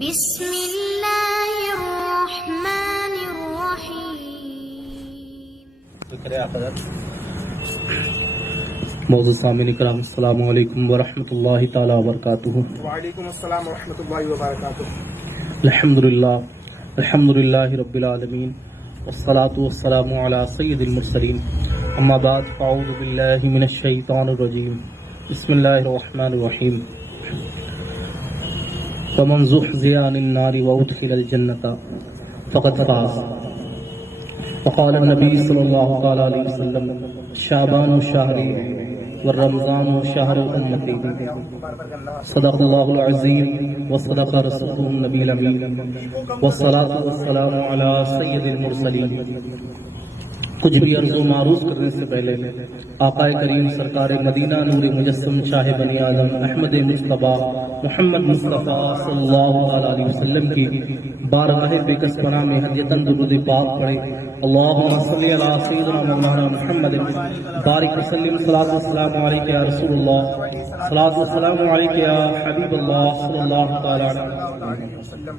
بسم اللہ الرحمن الرحیم. موضوع سامعین کرام السلام علیکم ورحمۃ اللہ تعالی وبرکاتہ. وعلیکم السلام ورحمۃ اللہ وبرکاتہ. الحمد للہ رب العالمین والصلاة والسلام علی سید المرسلین. اما بعد فاعوذ باللہ من الشیطان الرجیم. بسم اللہ الرحمن الرحیم. فمن زحزح عن النار وادخل الجنة فقد فاز. وقال النبی صلی اللہ علیہ وسلم شعبان شہری والرمضان شہر امتی. صدق اللہ العظیم وصدق رسولہ النبی الامین والصلاة والسلام علی سید المرسلین. کچھ بھی عرض و معروض کرنے سے پہلے آقا کریم سرکار مدینہ نور مجسم شاہ بنی آدم احمد مصطفیٰ محمد مصطفیٰ صلی اللہ علیہ وسلم کی بارگاہ بےکس پناہ میں ہدیۃً درود پاک پڑھے. اللہم صلی علی سیدنا مولانا محمد بارک وسلم. صلاۃ والسلام علیک یا رسول اللہ. صلاۃ والسلام علیک یا حبیب اللہ صلی اللہ تعالی علیہ وسلم.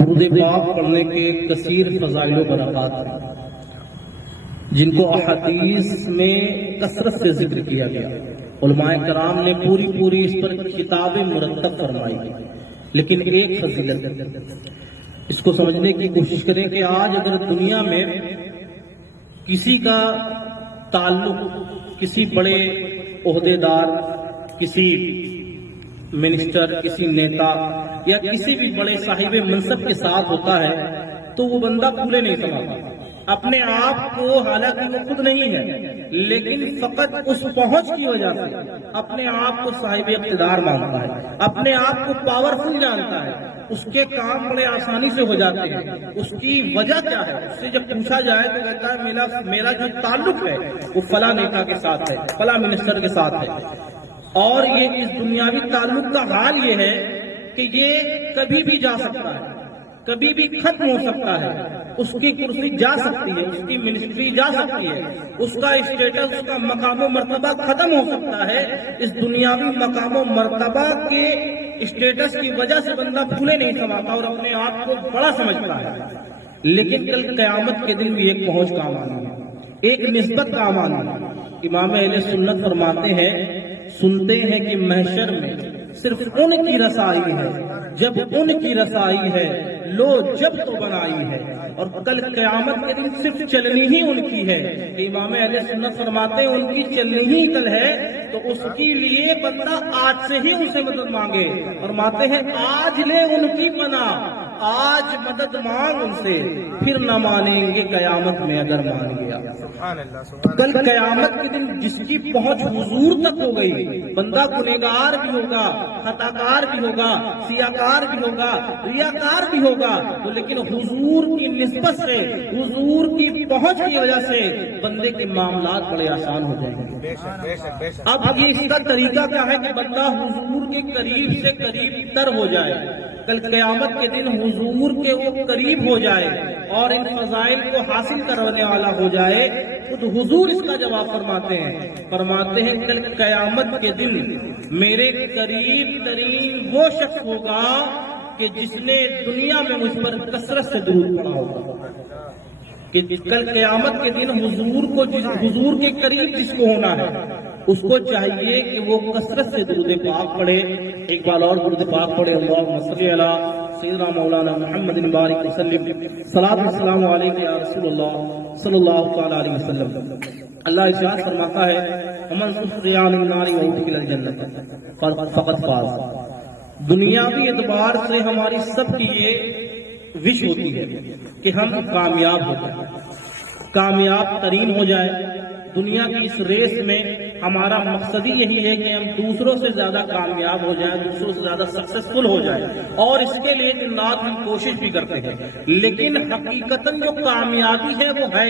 درود پاک پڑھنے کے کثیر فضائل و برکات ہیں جن کو احادیث میں کثرت سے ذکر کیا گیا. علماء کرام نے پوری اس پر کتابیں مرتب فرمائی. لیکن ایک فضیلت اس کو سمجھنے کی کوشش کریں کہ آج اگر دنیا میں کسی کا تعلق کسی بڑے عہدیدار، کسی منسٹر، کسی نیتا یا کسی بھی بڑے صاحب منصب کے ساتھ ہوتا ہے تو وہ بندہ پھولے نہیں سماتا. اپنے آپ کو حالانکہ وہ خود نہیں ہے لیکن فقط اس پہنچ کی وجہ سے اپنے آپ کو صاحب اقتدار مانتا ہے، اپنے آپ کو پاورفل جانتا ہے. اس کے کام بڑے آسانی سے ہو جاتے ہیں. اس کی وجہ کیا ہے؟ اس سے جب پوچھا جائے تو کہتا ہے میرا جو تعلق ہے وہ فلاں نیتا کے ساتھ ہے، فلاں منسٹر کے ساتھ ہے. اور یہ اس دنیاوی تعلق کا حال یہ ہے کہ یہ کبھی بھی جا سکتا ہے، کبھی بھی ختم ہو سکتا ہے. اس کی کرسی جا سکتی ہے، اس کی منسٹری جا سکتی ہے، اس کا اسٹیٹس، اس کا مقام و مرتبہ ختم ہو سکتا ہے. اس دنیاوی مقام و مرتبہ کے اسٹیٹس کی وجہ سے بندہ پھولے نہیں سماتا اور اپنے آپ کو بڑا سمجھتا ہے. لیکن کل قیامت کے دن بھی ایک پہنچ کام آنی ہے، ایک نسبت کام آنی ہے. امام اہل سنت فرماتے ہیں، سنتے ہیں کہ محشر میں صرف ان کی رسائی ہے جب ان کی رسائی ہے لو جب تو بنائی ہے. اور کل قیامت کے دن صرف چلنی ہی ان کی ہے. امام اہل سنت فرماتے ہیں ان کی چلنی ہی کل ہے تو اس کے لیے بندہ آج سے ہی ان سے مدد مانگے. فرماتے ہیں آج لے ان کی پناہ، آج مدد مانگ ان سے، پھر نہ مانیں گے قیامت میں اگر مان گیا. کل قیامت کے دن جس کی پہنچ حضور تک ہو گئی، بندہ گنہگار بھی ہوگا، خطاکار بھی ہوگا، سیاکار بھی ہوگا، ریاکار بھی ہوگا، تو لیکن حضور کی نسبت سے، حضور کی پہنچ کی وجہ سے بندے کے معاملات بڑے آسان ہو جائیں گے. اب یہ اس کا طریقہ کیا ہے کہ بندہ حضور کے قریب سے قریب تر ہو جائے، کل قیامت کے دن حضور کے وہ قریب ہو جائے اور ان فضائل کو حاصل کرنے والا ہو جائے. خود حضور اس کا جواب فرماتے ہیں کل قیامت کے دن میرے قریب ترین وہ شخص ہوگا کہ جس نے دنیا میں مجھ پر کثرت سے درود پڑھا ہوگا. کہ کل قیامت کے دن حضور کے قریب جس کو ہونا ہے اس کو چاہیے کہ وہ کثرت سے درود پاک پڑھے. ایک بار اور درود پاک پڑھے. اللہم صلی علی سیدنا مولانا محمد بارک وسلم. صلاۃ والسلام علیک یا رسول اللہ صلی اللہ تعالی علیہ وسلم. اللہ ارشاد فرماتا ہے ومن زحزح عن النار وادخل الجنة فقد فاز. دنیاوی اعتبار سے ہماری سب کی یہ وش ہوتی ہے کہ ہم کامیاب ہو جائیں، کامیاب ترین ہو جائے. دنیا کی اس ریس میں ہمارا مقصد ہی یہی ہے کہ ہم دوسروں سے زیادہ کامیاب ہو جائیں، دوسروں سے زیادہ سکسیسفل ہو جائیں، اور اس کے لیے دن رات ہم کوشش بھی کرتے ہیں. لیکن حقیقتاً جو کامیابی ہے وہ ہے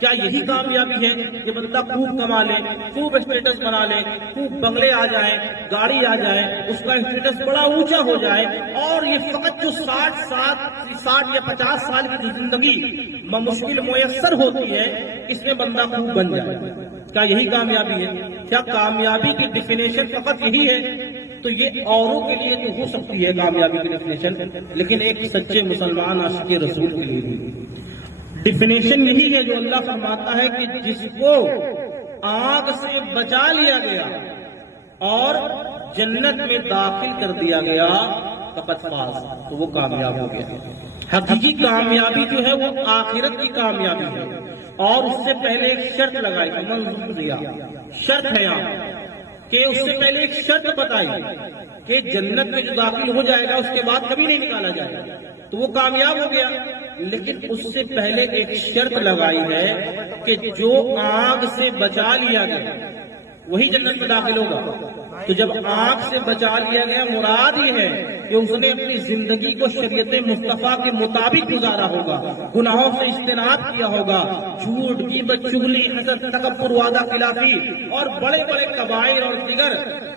کیا یہی کامیابی ہے کہ بندہ خوب کما لے، خوب اسٹیٹس بنا لے، خوب بنگلے آ جائیں، گاڑی آ جائے، اس کا اسٹیٹس بڑا اونچا ہو جائے، اور یہ فقط جو 60 یا 50 سال کی زندگی مشکل میسر ہوتی ہے اس میں بندہ خوب بن جائے؟ کیا یہی کامیابی ہے؟ کیا کامیابی کی ڈیفینیشن فقط یہی ہے تو یہ اوروں کے لیے تو ہو سکتی ہے کامیابی کی ڈیفینیشن، لیکن ایک سچے مسلمان عاشق رسول کے لیے بھی ڈیفینیشن یہی ہے جو اللہ فرماتا ہے کہ جس کو آگ سے بچا لیا گیا اور جنت میں داخل کر دیا گیا فقط فاز، تو وہ کامیاب ہو گیا۔ حقیقی کامیابی جو ہے وہ آخرت کی کامیابی ہے، اور اس سے پہلے ایک شرط لگائی، منظور دیا شرط ہے یہاں کہ اس سے پہلے ایک شرط بتائی کہ جنت میں جو داخل ہو جائے گا اس کے بعد کبھی نہیں نکالا جائے گا، تو وہ کامیاب ہو گیا۔ لیکن اس سے پہلے ایک شرط لگائی ہے کہ جو آگ سے بچا لیا گیا وہی جنت میں داخل ہوگا۔ تو جب آگ سے بچا لیا گیا مراد یہ ہے کہ اس نے اپنی زندگی کو شریعت مصطفیٰ کے مطابق گزارا ہوگا، گناہوں سے اجتناب کیا ہوگا، جھوٹ، غیبت، چغلی، حسد، تکبر، وعدہ خلافی اور بڑے بڑے کبائر اور دیگر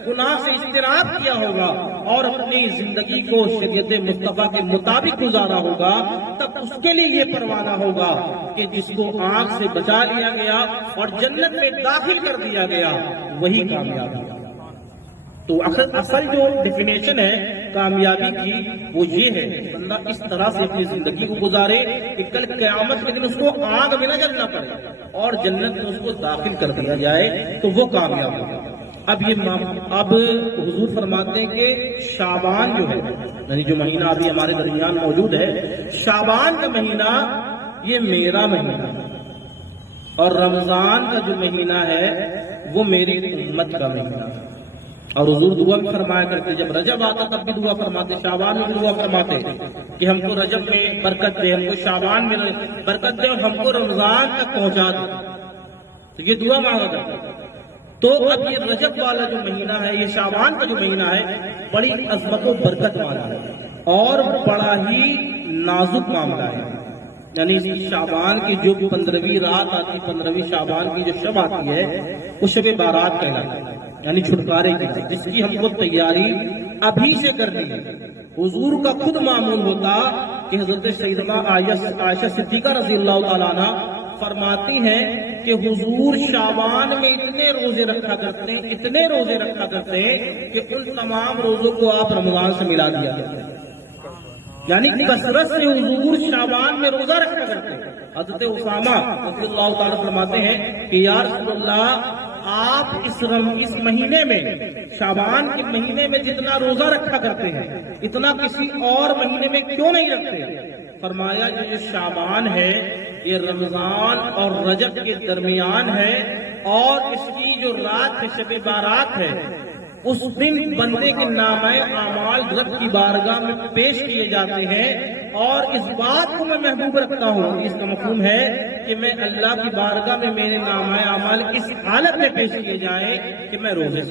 گناہ سے اجتناب کیا ہوگا، اور اپنی زندگی کو شریعت مصطفیٰ کے مطابق گزارا ہوگا، تب اس کے لیے یہ پروانہ ہوگا کہ جس کو آگ سے بچا لیا گیا اور جنت میں داخل کر دیا گیا وہی کامیاب ہوگا۔ تو اصل جو ڈیفینیشن ہے کامیابی کی وہ یہ ہے کہ بندہ اس طرح سے اپنی زندگی کو گزارے کہ کل قیامت میں اس کو آگ میں نہ جلنا پڑے اور جنت میں اس کو داخل کر دیا جائے، تو وہ کامیاب ہوگا۔ اب حضور فرماتے ہیں کہ شعبان جو ہے، یعنی جو مہینہ ابھی ہمارے درمیان موجود ہے، شعبان کا مہینہ یہ میرا مہینہ ہے، اور رمضان کا جو مہینہ ہے وہ میری امت کا مہینہ ہے۔ اور حضور دعا بھی فرمایا کرتے، جب رجب آتا تب بھی دعا فرماتے، شعبان میں بھی دعا فرماتے کہ ہم کو رجب میں برکت دے، ہم کو شعبان میں برکت دے، اور ہم کو رمضان تک پہنچا دے، تو یہ دعا مانگا کرتا۔ تو اب یہ رجب والا جو مہینہ ہے، یہ شعبان کا جو مہینہ ہے، بڑی عظمت و برکت والا ہے اور بڑا ہی نازک معاملہ ہے۔ یعنی شعبان کی جو 15ویں رات آتی، 15ویں شعبان کی جو شب آتی ہے وہ شب بارات کہلاتی ہے، یعنی چھٹکارے کی، جس کی ہم کو تیاری ابھی سے کرنی ہے۔ حضور کا خود معمول ہوتا کہ حضرت سیدنا عائشہ صدیقہ رضی اللہ تعالیٰ عنہ فرماتی ہیں کہ حضور شعبان میں اتنے روزے رکھا کرتے ہیں، اتنے روزے رکھا کرتے ہیں کہ ان تمام روزوں کو آپ رمضان سے ملا دیا کرتے ہیں۔ یعنی کثرت سے حضور شعبان میں روزہ رکھا کرتے ہیں۔ حضرت اسامہ رضی اللہ تعالیٰ فرماتے ہیں کہ یا رسول اللہ، آپ اس مہینے میں، شعبان کے مہینے میں جتنا روزہ رکھا کرتے ہیں اتنا کسی اور مہینے میں کیوں نہیں رکھتے؟ فرمایا یہ شعبان ہے یہ رمضان اور رجب کے درمیان ہے، اور اس کی جو رات ہے شب بارات ہے، اس دن بندے کے نامۂ اعمال رب کی بارگاہ میں پیش کیے جاتے ہیں، اور اس بات کو میں محبوب رکھتا ہوں، اس کا مفہوم ہے کہ میں اللہ کی بارگاہ میں میرے نامۂ اعمال اس حالت میں پیش کیے جائیں کہ میں روزے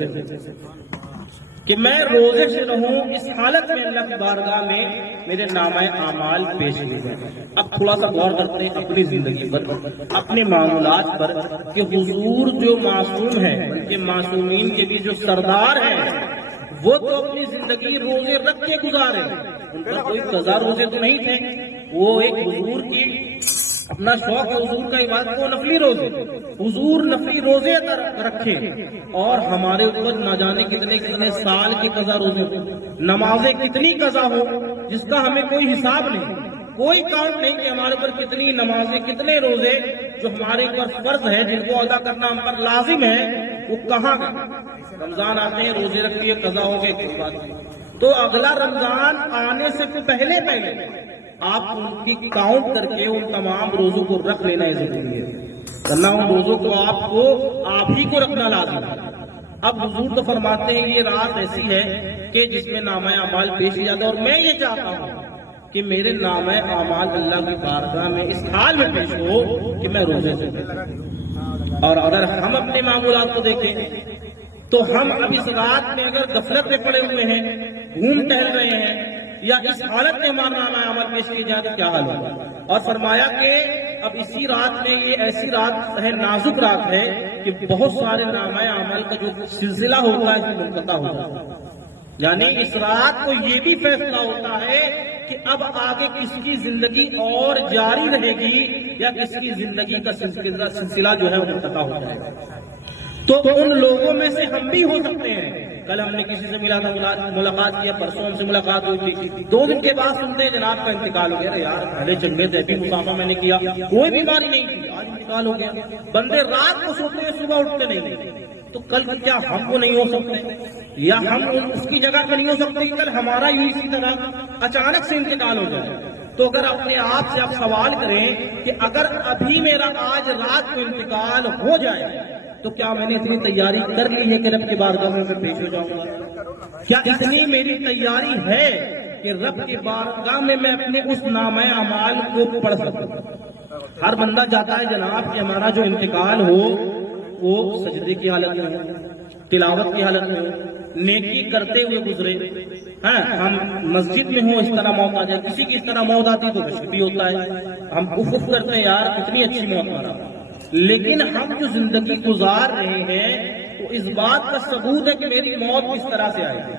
سے رہوں، اس حالت میں اللہ کی بارگاہ میں میرے نامۂ اعمال پیش کیے جائیں۔ اب تھوڑا سا غور کرتے ہیں اپنی زندگی پر، اپنے معاملات پر، کہ حضور جو معصوم ہیں، ان کے معصومین کے بھی جو سردار ہیں، وہ تو اپنی زندگی روزے رکھ کے گزارے، ان پر کوئی قضا روزے تو نہیں تھے، وہ ایک حضور کی اپنا شوق ہے حضور کا عبادت کو نفلی روزے، حضور نفلی روزے رکھے، اور ہمارے اوپر نہ جانے کتنے سال کی قضا روزے ہو، نمازیں کتنی قضا ہو جس کا ہمیں کوئی حساب نہیں، کوئی کاؤنٹ نہیں کہ ہمارے اوپر کتنی نمازیں، کتنے روزے جو ہمارے اوپر فرض ہے، جن کو ادا کرنا ہم پر لازم ہے، وہ کہاں گئے؟ رمضان آتے ہیں، روزے رکھیے، قضا ہو گئے، کوئی بات نہیں۔ تو اگلا رمضان آنے سے پہلے آپ ان کی کاؤنٹ کر کے ان تمام روزوں کو رکھ لینا ضروری ہے، ورنہ ان روزوں کو آپ ہی کو رکھنا لازم ہے۔ اب حضور تو فرماتے ہیں یہ رات ایسی ہے کہ جس میں نامۂ اعمال پیش کیا جاتا ہے، اور میں یہ چاہتا ہوں کہ میرے نامۂ اعمال اللہ کی بارگاہ میں اس حال میں پیش ہو کہ میں روزے سے ہوں۔ اور اگر ہم اپنے معمولات کو دیکھیں تو ہم اب اس رات میں اگر غفلت میں پڑے ہوئے ہیں، گھوم ٹہل رہے ہیں، یا اس حالت میں ہمارا نامۂ اعمال پیش کیے جائے تو کیا حال ہوگا؟ اور فرمایا کہ اب اسی رات میں، یہ ایسی رات ہے، نازک رات ہے کہ بہت سارے نامۂ اعمال کا جو سلسلہ ہوتا ہے وہ منقطع ہو جاتا ہے۔ یعنی اس رات کو یہ بھی فیصلہ ہوتا ہے کہ اب آگے کس کی زندگی اور جاری رہے گی یا کس کی زندگی کا سلسلہ جو ہے وہ منقطع ہو جائے گا۔ تو ان لوگوں میں سے ہم بھی ہو سکتے ہیں کل ہم نے کسی سے ملا تھا، ملاقات کیا، پرسوں ہم سے ملاقات ہوئی تھی، 2 دن کے بعد سنتے ہیں جناب کا انتقال ہو گیا. یار پہلے چنگے تھے، ابھی مسافہ میں نے کیا، کوئی بیماری نہیں تھی، آج انتقال ہو گیا. بندے رات کو سوتے ہیں، صبح اٹھتے نہیں، تو کل کیا ہم کو نہیں ہو سکتے یا ہم اس کی جگہ پہ نہیں ہو سکتے کہ کل ہمارا ہی اسی طرح اچانک سے انتقال ہو جائے؟ تو اگر اپنے آپ سے آپ سوال کریں کہ اگر ابھی میرا آج رات کو انتقال ہو جائے تو کیا میں نے اتنی تیاری کر لی ہے کہ رب کی بارگاہ میں پیش ہو جاؤں گا؟ کیا اتنی میری تیاری ہے کہ رب کی بارگاہ میں اپنے اس نامہ اعمال کو پڑھ سکوں؟ ہر بندہ چاہتا ہے جناب کہ ہمارا جو انتقال ہو وہ سجدے کی حالت میں ہو، تلاوت کی حالت میں ہو، نیکی کرتے ہوئے گزرے. ہم مسجد میں ہوں، اس طرح موت آ جائے. کسی کی اس طرح موت آتی تو کچھ بھی ہوتا ہے، ہم افق کرتے ہیں یار کتنی اچھی موت مارا. لیکن ہم جو زندگی گزار رہے ہیں تو اس بات کا ثبوت ہے کہ میری موت کس طرح سے آئے گی.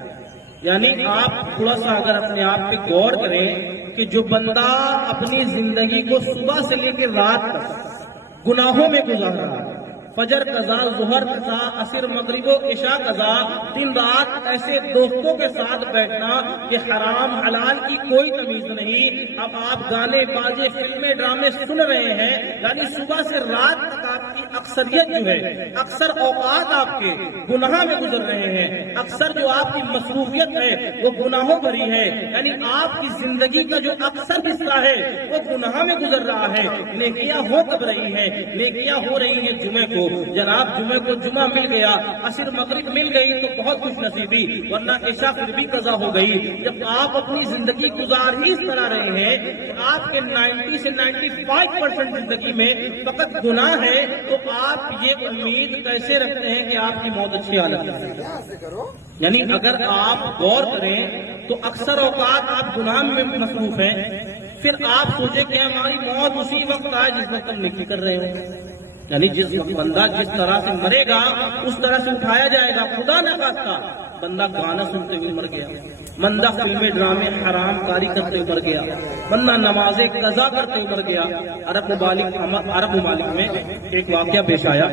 یعنی آپ تھوڑا سا اگر اپنے آپ پہ غور کریں کہ جو بندہ اپنی زندگی کو صبح سے لے کے رات تک گناہوں میں گزار رہا ہے، فجر قضا، ظہر قضا، عصر، مغرب و عشاء قضا، دن رات ایسے دوستوں کے ساتھ بیٹھنا کہ حرام حلال کی کوئی تمیز نہیں. اب آپ گانے باجے، فلمیں، ڈرامے سن رہے ہیں، یعنی صبح سے رات تک آپ کی اکثریت جو ہے، اکثر اوقات آپ کے گناہ میں گزر رہے ہیں، اکثر جو آپ کی مصروفیت ہے وہ گناہوں بھری ہے. یعنی آپ کی زندگی کا جو اکثر حصہ ہے وہ گناہ میں گزر رہا ہے. نیکیاں ہو کب رہی ہیں؟ نیکیاں ہو رہی ہیں جمعے کو. جناب جمعے کو جمعہ مل گیا، عصر مغرب مل گئی تو بہت خوش نصیبی، ورنہ عشاء پھر بھی قضا ہو گئی. جب آپ اپنی زندگی گزار ہی اس طرح رہے ہیں کہ آپ کے 90 سے 95% زندگی میں فقط گناہ ہے، تو آپ یہ امید کیسے رکھتے ہیں کہ آپ کی موت اچھی حالت ہے؟ یعنی اگر آپ غور کریں تو اکثر اوقات آپ گناہ میں مصروف ہیں، پھر آپ سوچیں کہ ہماری موت اسی وقت آئے جس وقت ہم نیکی کر رہے ہوں. یعنی جس بندہ جس طرح سے مرے گا اس طرح سے اٹھایا جائے گا. خدا نہ خواستہ بندہ گانا سنتے ہوئے مر گیا، بندہ فلمیں ڈرامے حرام کاری کرتے ہوئے مر گیا، بندہ نمازیں قضا کرتے ہوئے مر گیا. عرب ممالک میں ایک واقعہ پیش آیا.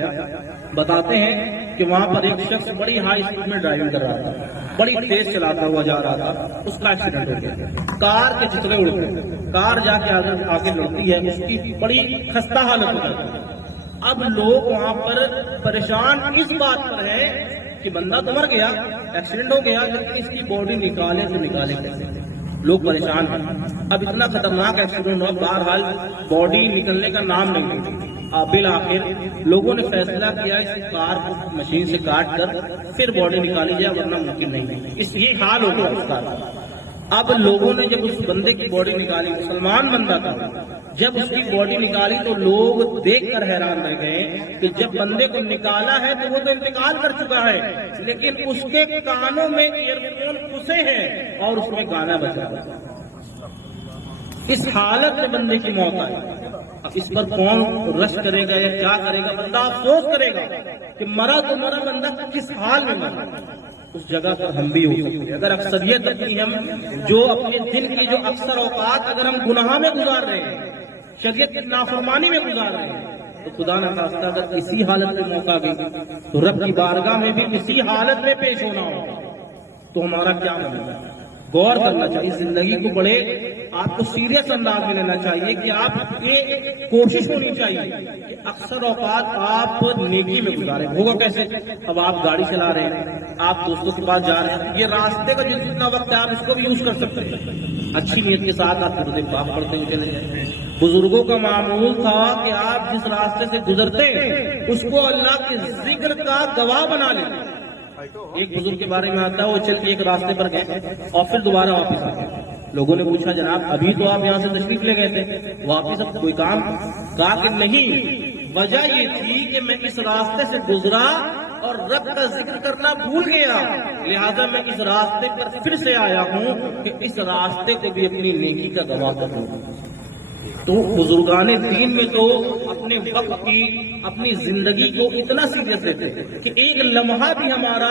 بتاتے ہیں کہ وہاں پر ایک شخص بڑی ہائی اسپیڈ میں ڈرائیونگ کر رہا تھا، بڑی تیز چلاتا ہوا جا رہا تھا. اس کا ایکسیڈنٹ ہو گیا، کار کے چترے اڑ گئے، کار جا کے آگے لڑتی ہے، اس کی بڑی خستہ حالت ہو جاتی ہے. اب لوگ وہاں پر پریشان اس بات پر ہے کہ بندہ تو مر گیا، ایکسیڈنٹ ہو گیا، لیکن اس کی باڈی نکالے تو نکالے کیسے؟ لوگ پریشان ہیں. اب اتنا خطرناک ایکسیڈنٹ ہوا، بہرحال باڈی نکلنے کا نام نہیں لیتی. بالآخر لوگوں نے فیصلہ کیا اس کار کو مشین سے کاٹ کر پھر باڈی نکالی جائے، ورنہ ممکن نہیں. اس یہ حال ہو گیا اس کار کا. اب لوگوں نے جب اس بندے کی باڈی نکالی، مسلمان بندہ تھا، جب اس کی باڈی نکالی تو لوگ دیکھ کر حیران رہ گئے کہ جب بندے کو نکالا ہے تو وہ تو انتقال کر چکا ہے، لیکن اس کے کانوں میں ایئر فون پھنسے ہیں اور اس میں گانا بجا رہا ہے. اس حالت میں بندے کی موت آئی. اب اس پر کون رش کرے گا یا کیا کرے گا؟ بندہ افسوس کرے گا کہ مرا تو مرا، بندہ کس حال میں مرا. اس جگہ پر ہم بھی ہو سکتے ہیں اگر اکثریت اپنی ہم جو اپنے دن کی جو اکثر اوقات اگر ہم گناہ میں گزار رہے ہیں، شریعت کی نافرمانی میں گزار رہے ہیں، تو خدا نہ خواستہ اگر اسی حالت میں موقع گئی تو رب کی بارگاہ میں بھی اسی حالت میں پیش ہونا ہوگا تو ہمارا کیا بنے؟ غور کرنا چاہیے. زندگی کو بڑے آپ کو سیریس انداز میں لینا چاہیے کہ آپ یہ کوشش ہونی چاہیے کہ اکثر اوقات آپ نیکی میں گزاریں. ہوگا کیسے؟ اب آپ گاڑی چلا رہے ہیں، آپ دوستوں کے پاس جا رہے ہیں، یہ راستے کا جتنا وقت ہے آپ اس کو بھی یوز کر سکتے ہیں. اچھی نیت کے ساتھ آپ درود پاک پڑھتے ہوئے چلے جائیں. بزرگوں کا معمول تھا کہ آپ جس راستے سے گزرتے اس کو اللہ کے ذکر کا گواہ بنا لیں. ایک بزرگ کے بارے میں آتا ہے وہ چل کے ایک راستے پر گئے اور پھر دوبارہ واپس آ گئے. لوگوں نے پوچھا جناب ابھی تو آپ یہاں سے تشریف لے گئے تھے، واپس اب کوئی کام؟ کہا کہ نہیں، وجہ یہ تھی کہ میں اس راستے سے گزرا اور رب کا ذکر کرنا بھول گیا، لہذا میں اس راستے پر پھر سے آیا ہوں کہ اس راستے کو بھی اپنی نیکی کا گواہ کروں. تو بزرگان دین میں تو اپنے وقت کی اپنی زندگی کو اتنا سیریس لیتے کہ ایک لمحہ بھی ہمارا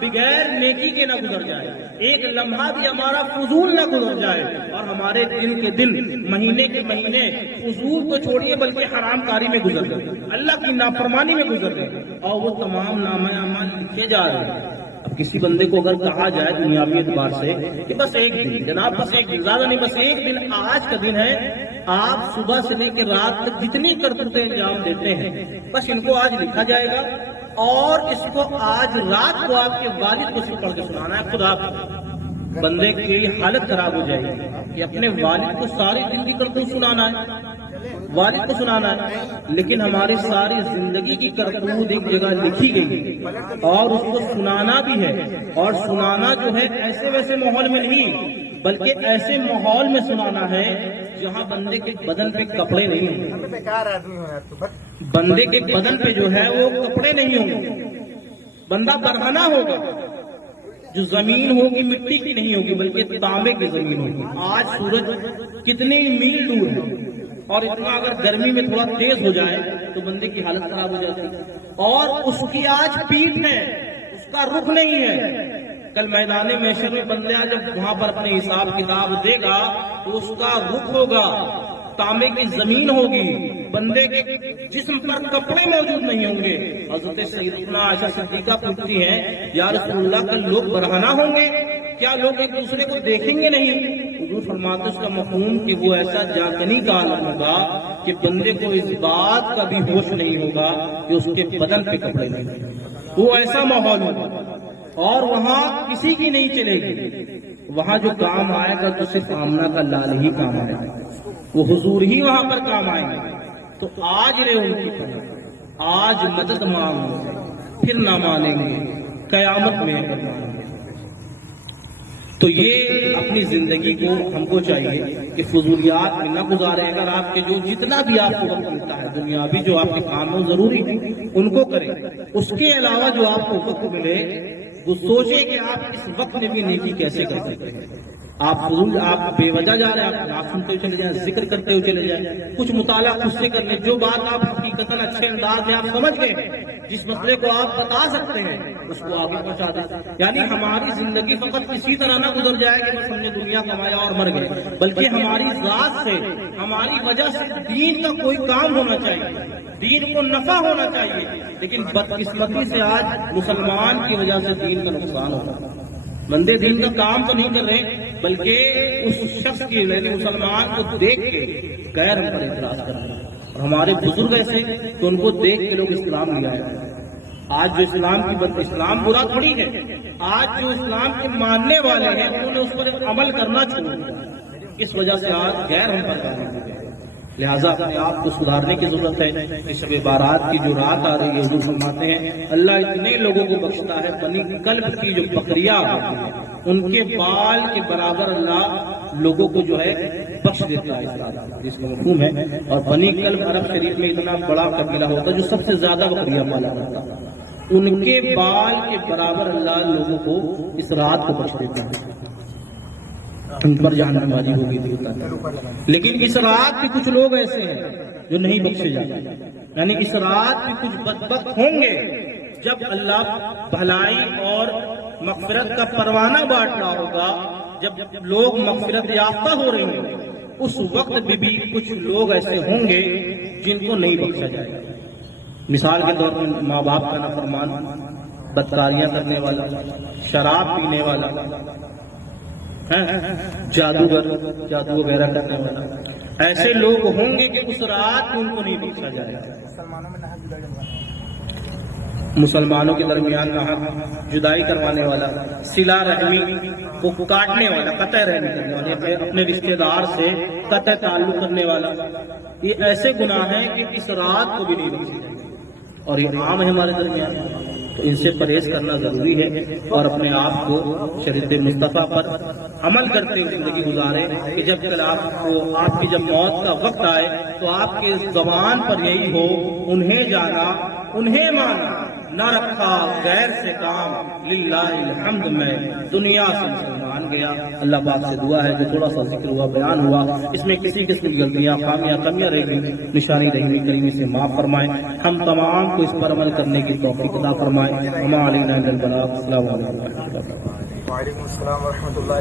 بغیر نیکی کے نہ گزر جائے، ایک لمحہ بھی ہمارا فضول نہ گزر جائے، اور ہمارے دن کے دن، مہینے کے مہینے فضول تو چھوڑیے بلکہ حرام کاری میں گزر گئے، اللہ کی نافرمانی میں گزر گئے، اور وہ تمام نامہ اعمال لکھے جا رہے ہیں. اب کسی بندے کو اگر کہا جائے دنیاوی اعتبار سے کہ بس ایک دن جناب، بس ایک دن، زیادہ نہیں، بس ایک دن، آج کا دن ہے، آپ صبح سے لے کے رات تک جتنی کرتوتیں انجام دیتے ہیں بس ان کو آج لکھا جائے گا، اور اس کو آج رات کو آپ کے والد کو صرف پڑھ کے سنانا ہے. خدا بندے کی حالت خراب ہو جائے گی کہ اپنے والد کو ساری زندگی کرتوت سنانا ہے، والد کو سنانا ہے، لیکن ہماری ساری زندگی کی کرتوت ایک جگہ لکھی گئی اور اس کو سنانا بھی ہے، اور سنانا جو ہے ایسے ویسے ماحول میں نہیں بلکہ ایسے ماحول میں سنانا ہے جہاں بندے کے بدن پہ کپڑے نہیں ہوں، بندے کے بدن پہ جو ہے وہ کپڑے نہیں ہوں گے، بندہ برہنہ ہوگا، جو زمین ہوگی مٹی کی نہیں ہوگی بلکہ تانبے کی زمین ہوگی. آج سورج کتنے میل دور ہے، اور اتنا اگر گرمی میں تھوڑا تیز ہو جائے تو بندے کی حالت خراب ہو جاتی ہے، اور اس کی آج پیٹھ ہے، اس کا رخ نہیں ہے. کل میدان محشر میں بندہ جب وہاں پر اپنے حساب کتاب دے گا تو اس کا رخ ہوگا، تانبے کی زمین ہوگی، بندے کے جسم پر کپڑے موجود نہیں ہوں گے. حضرت سیدنا عائشہ صدیقہ پوچھتی ہیں یا رسول اللہ کل لوگ برہنہ ہوں گے؟ کیا لوگ ایک دوسرے کو دیکھیں گے نہیں؟ حضور فرماتے اس کا مفہوم کہ وہ ایسا جاکنی کا عالم ہوگا کہ بندے کو اس بات کا بھی ہوش نہیں ہوگا کہ اس کے بدن پہ کپڑے نہیں، وہ ایسا ماحول ہوگا. اور وہاں کسی کی نہیں چلے گی، وہاں جو کام آئے گا تو صرف آمنہ کا لال ہی کام آئے گا، وہ حضور ہی وہاں پر کام آئیں گے. تو آج رہے ان کی پناہ، آج مدد مانگو، پھر نہ مانیں گے قیامت میں. تو یہ اپنی زندگی کو ہم کو چاہیے کہ فضولیات میں نہ گزارے. اگر آپ کے جو جتنا بھی آپ کو وقت ملتا ہے دنیاوی جو آپ کے کام ہو ضروری ان کو کریں، اس کے علاوہ جو آپ کو وقت ملے وہ سوچیں کہ آپ اس وقت میں بھی نیکی کیسے کر سکتے ہیں. آپ فضول، آپ بے وجہ جا رہے ہیں، آپ نعت سنتے ہوئے چلے جائیں، ذکر کرتے ہوئے چلے جائیں، کچھ مطالعہ خود سے کر لیں. جو بات آپ حقیقتاً اچھے انداز میں آپ سمجھ گئے، جس مسئلے کو آپ بتا سکتے ہیں اس کو آگے پہنچا دیں. یعنی ہماری زندگی فقط اسی طرح نہ گزر جائے کہ بس ہم نے دنیا کمایا اور مر گئے، بلکہ ہماری ذات سے، ہماری وجہ سے دین کا کوئی کام ہونا چاہیے، دین کو نفع ہونا چاہیے. لیکن بدقسمتی سے آج مسلمان کی وجہ سے دین کا نقصان ہوتا ہے. بندے دین کا کام تو نہیں کر رہے بلکہ اس شخص کی، یعنی مسلمان کو دیکھ کے غیر ہم پر اعتراض کر رہے ہیں. اور ہمارے بزرگ ایسے کہ ان کو دیکھ کے لوگ اسلام لے آئے. آج جو اسلام کی اسلام برا تھوڑی ہے، آج جو اسلام کے ماننے والے ہیں انہوں نے اس پر عمل کرنا چھوڑ دیا، اس وجہ سے آج غیر ہم پر کام ہو گیا. لہٰذا اپنے آپ کو سدھارنے کی ضرورت ہے. اس شب بارات کی جو رات آ رہی ہے حضور فرماتے ہیں اللہ اتنے لوگوں کو بخشتا ہے، بنی کلب کی جو بکریاں ہوتی ہیں ان کے بال کے برابر اللہ لوگوں کو جو ہے بخش دیتا ہے، جس کا مفہوم ہے. اور بنی کلب عرب شریف میں اتنا بڑا قبیلہ ہوتا ہے جو سب سے زیادہ بکریاں پالا کرتا ہے، ان کے بال کے برابر اللہ لوگوں کو اس رات کو بخش دیتا ہے، ان پر جہنم واجب ہوگی. لیکن اس رات کے کچھ لوگ ایسے ہیں جو نہیں بخشے جاتے. یعنی اس رات کے کچھ بدبخت ہوں گے جب اللہ بھلائی اور مغفرت کا پروانہ بانٹ رہا ہوگا، جب لوگ مغفرت یافتہ ہو رہے ہیں، اس وقت بھی کچھ لوگ ایسے ہوں گے جن کو نہیں بخشا جائے گا. مثال کے طور پر ماں باپ کا نافرمان، بدکاریاں کرنے والا، شراب پینے والا، جادوگر، جادو وغیرہ کرنے والا، ایسے لوگ ہوں گے کہ اس رات ان کو نہیں بخشا جائے گا. مسلمانوں کے درمیان جدائی کروانے والا، صلہ رحمی کو کاٹنے والا، قطع رحمی کرنے والا، اپنے رشتے دار سے قطع تعلق کرنے والا، یہ ایسے گناہ ہیں کہ اس رات کو بھی نہیں بخشے جائیں گے. اور یہ عام ہے ہمارے درمیان، تو ان سے پرہیز کرنا ضروری ہے اور اپنے آپ کو شریعت مصطفیٰ پر عمل کرتے ہوئے زندگی گزارے کہ جب کل آپ کی جب موت کا وقت آئے تو آپ کے زبان پر یہی ہو، انہیں جانا انہیں مانا، نہ رکھا غیر سے کام، للہ الحمد میں دنیا سے مسلمان گیا. اللہ پاک سے دعا ہے جو تھوڑا سا ذکر ہوا، بیان ہوا، اس میں کسی قسم کی غلطیاں، خامیاں، کمیاں رہ گئی، نشانی رحمی کریمی سے معاف فرمائیں. ہم تمام کو اس پر عمل کرنے کی توفیق عطا فرمائیں. وما علینا الا البلاغ. السلام علیکم. وعلیکم السلام ورحمۃ اللہ.